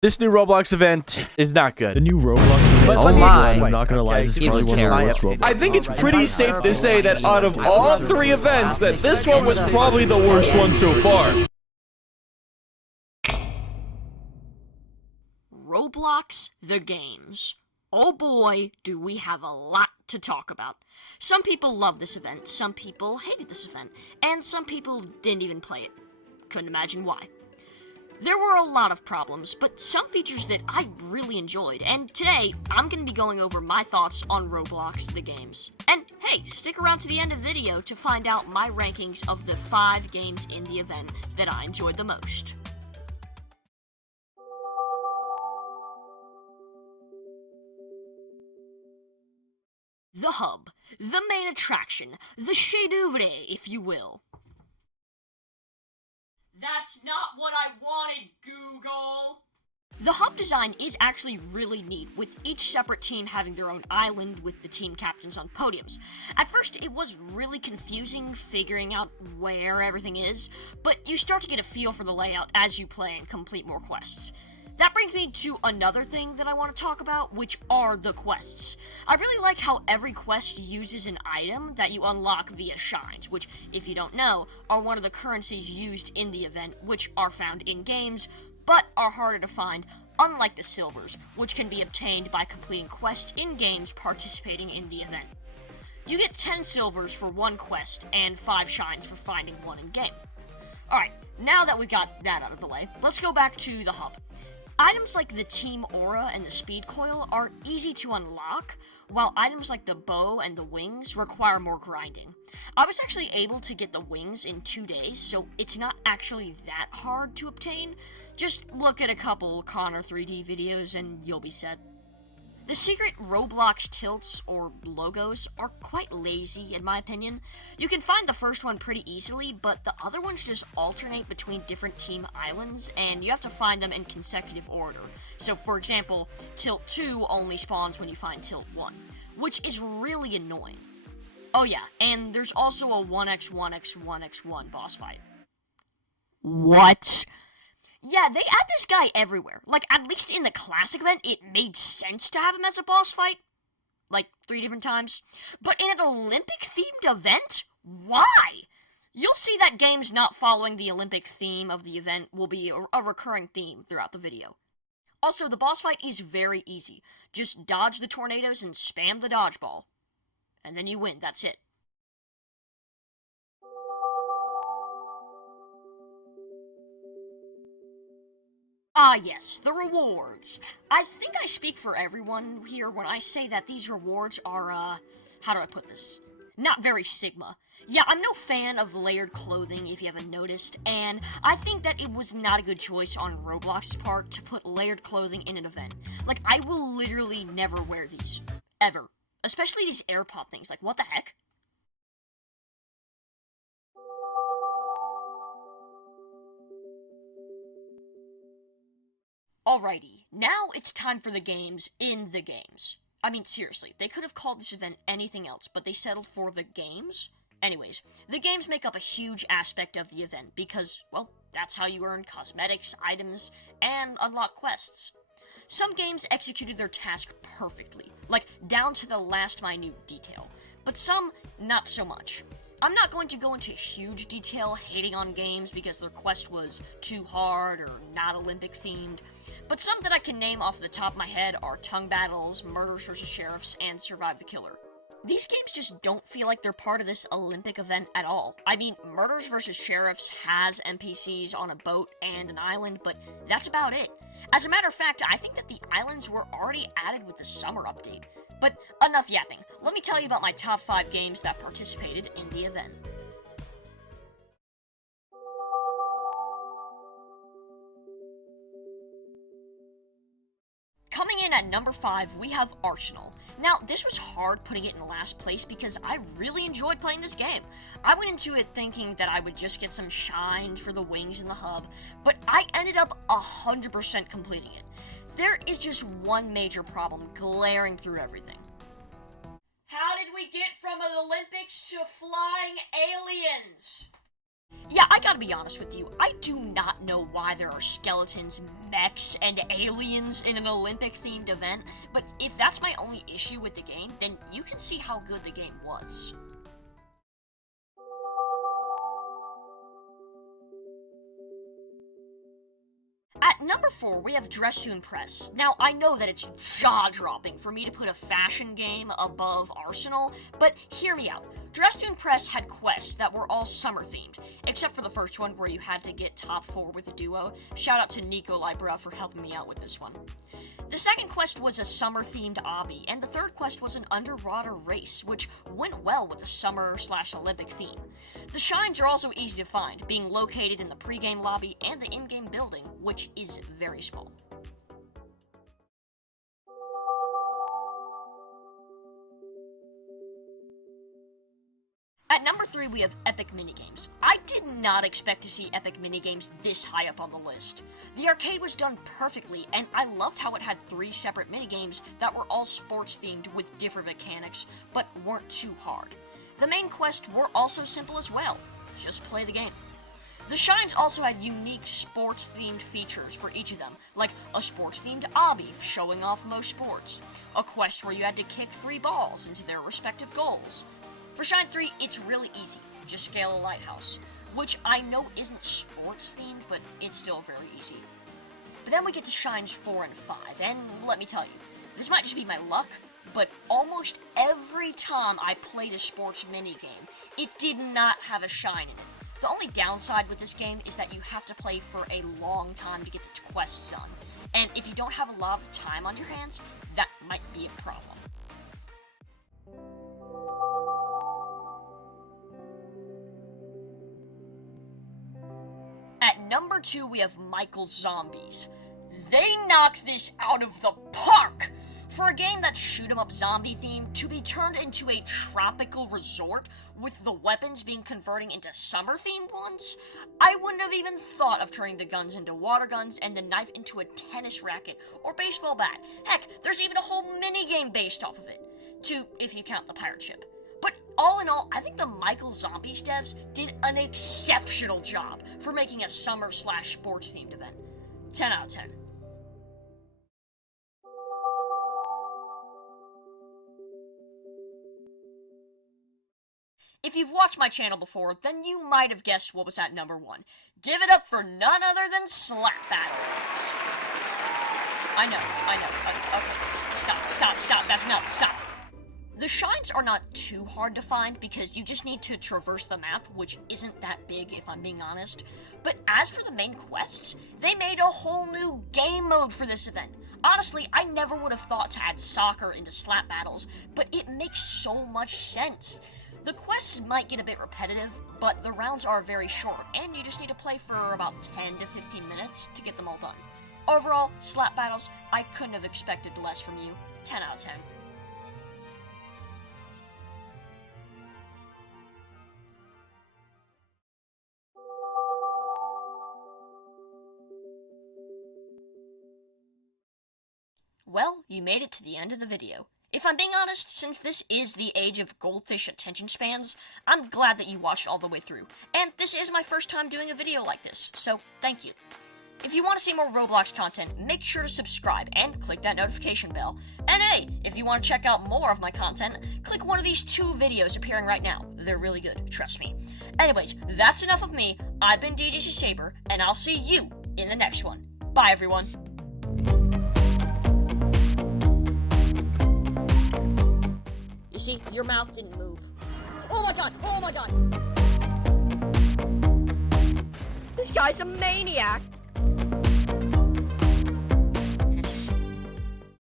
This new Roblox event is not The good. new Roblox event. But Oh let me my. explain. I'm not gonna lie, this is It probably was one of the terrible. worst Roblox. I think it's pretty safe to say that out of all 3 events, that this one was probably the worst one so far. Roblox the games. Oh boy, do we have a lot to talk about. Some people love this event, some people hated this event, and some people didn't even play it. Couldn't imagine why. There were a lot of problems, but some features that I really enjoyed, and today I'm going to be going over my thoughts on Roblox the games. And hey, stick around to the end of the video to find out my rankings of the 5 games in the event that I enjoyed the most. The hub, the main attraction, the chef d'oeuvre, if you will. That's not what I wanted, Google! The hub design is actually really neat, with each separate team having their own island with the team captains on podiums. At first, it was really confusing figuring out where everything is, but you start to get a feel for the layout as you play and complete more quests. That brings me to another thing that I want to talk about, which are the quests. I really like how every quest uses an item that you unlock via shines, which, if you don't know, are one of the currencies used in the event, which are found in games, but are harder to find, unlike the silvers, which can be obtained by completing quests in games participating in the event. You get 10 silvers for one quest, and 5 shines for finding one in-game. Alright, now that we got that out of the way, let's go back to the hub. Items like the Team Aura and the Speed Coil are easy to unlock, while items like the bow and the wings require more grinding. I was actually able to get the wings in 2 days, so it's not actually that hard to obtain. Just look at a couple Connor 3D videos and you'll be set. The secret Roblox tilts, or logos, are quite lazy in my opinion. You can find the first one pretty easily, but the other ones just alternate between different team islands, and you have to find them in consecutive order. So for example, tilt 2 only spawns when you find tilt 1, which is really annoying. Oh yeah, and there's also a 1x1x1x1 boss fight. What? Yeah, they add this guy everywhere. Like, at least in the classic event, it made sense to have him as a boss fight. Like, 3 different times. But in an Olympic-themed event? Why? You'll see that games not following the Olympic theme of the event will be a recurring theme throughout the video. Also, the boss fight is very easy. Just dodge the tornadoes and spam the dodgeball. And then you win, that's it. Ah yes, the rewards. I think I speak for everyone here when I say that these rewards are, how do I put this? Not very Sigma. Yeah, I'm no fan of layered clothing, if you haven't noticed, and I think that it was not a good choice on Roblox's part to put layered clothing in an event. Like, I will literally never wear these. Ever. Especially these AirPod things, like, what the heck? Alrighty, now it's time for the games in the games. I mean, seriously, they could have called this event anything else, but they settled for the games? Anyways, the games make up a huge aspect of the event because, well, that's how you earn cosmetics, items, and unlock quests. Some games executed their task perfectly, like down to the last minute detail, but some not so much. I'm not going to go into huge detail hating on games because their quest was too hard or not Olympic themed, but some that I can name off the top of my head are Tongue Battles, Murders vs. Sheriffs, and Survive the Killer. These games just don't feel like they're part of this Olympic event at all. I mean, Murders vs. Sheriffs has NPCs on a boat and an island, but that's about it. As a matter of fact, I think that the islands were already added with the summer update. But enough yapping. Let me tell you about my top 5 games that participated in the event. Coming in at number 5, we have Arsenal. Now, this was hard putting it in last place because I really enjoyed playing this game. I went into it thinking that I would just get some shines for the wings in the hub, but I ended up 100% completing it. There is just one major problem glaring through everything. How did we get from an Olympics to flying aliens? Yeah, I gotta be honest with you, I do not know why there are skeletons, mechs, and aliens in an Olympic-themed event, but if that's my only issue with the game, then you can see how good the game was. At number 4, we have Dress to Impress. Now, I know that it's jaw-dropping for me to put a fashion game above Arsenal, but hear me out. Dress to Impress had quests that were all summer-themed, except for the first one where you had to get top 4 with a duo. Shout out to Nico Libra for helping me out with this one. The second quest was a summer-themed obby, and the third quest was an underwater race, which went well with the summer/Olympic theme. The shines are also easy to find, being located in the pre-game lobby and the in-game building, which is very small. At number 3, we have Epic Minigames. I did not expect to see Epic Minigames this high up on the list. The arcade was done perfectly, and I loved how it had 3 separate minigames that were all sports-themed with different mechanics, but weren't too hard. The main quests were also simple as well. Just play the game. The shines also had unique sports-themed features for each of them, like a sports-themed obby showing off most sports, a quest where you had to kick 3 balls into their respective goals. For Shine 3, it's really easy. Just scale a lighthouse, which I know isn't sports-themed, but it's still very easy. But then we get to Shines 4 and 5, and let me tell you, this might just be my luck, but almost every time I played a sports minigame, it did not have a shine in it. The only downside with this game is that you have to play for a long time to get the quests done, and if you don't have a lot of time on your hands, that might be a problem. At number 2, we have Michael's Zombies. They knocked this out of the park! For a game that's shoot-'em-up zombie themed, to be turned into a tropical resort, with the weapons being converting into summer-themed ones, I wouldn't have even thought of turning the guns into water guns and the knife into a tennis racket or baseball bat. Heck, there's even a whole minigame based off of it. If you count the pirate ship. But all in all, I think the Michael Zombies devs did an exceptional job for making a summer/sports themed event. 10 out of 10. If you've watched my channel before, then you might have guessed what was at number 1. Give it up for none other than Slap Battles. I know. Okay, stop, that's enough, stop. The shines are not too hard to find because you just need to traverse the map, which isn't that big if I'm being honest. But as for the main quests, they made a whole new game mode for this event. Honestly, I never would have thought to add soccer into Slap Battles, but it makes so much sense. The quests might get a bit repetitive, but the rounds are very short, and you just need to play for about 10 to 15 minutes to get them all done. Overall, Slap Battles, I couldn't have expected less from you. 10 out of 10. Well, you made it to the end of the video. If I'm being honest, since this is the age of goldfish attention spans, I'm glad that you watched all the way through. And this is my first time doing a video like this, so thank you. If you want to see more Roblox content, make sure to subscribe and click that notification bell. And hey, if you want to check out more of my content, click one of these 2 videos appearing right now. They're really good, trust me. Anyways, that's enough of me. I've been DJC Saber, and I'll see you in the next one. Bye, everyone. You see, your mouth didn't move. Oh my god! Oh my god! This guy's a maniac.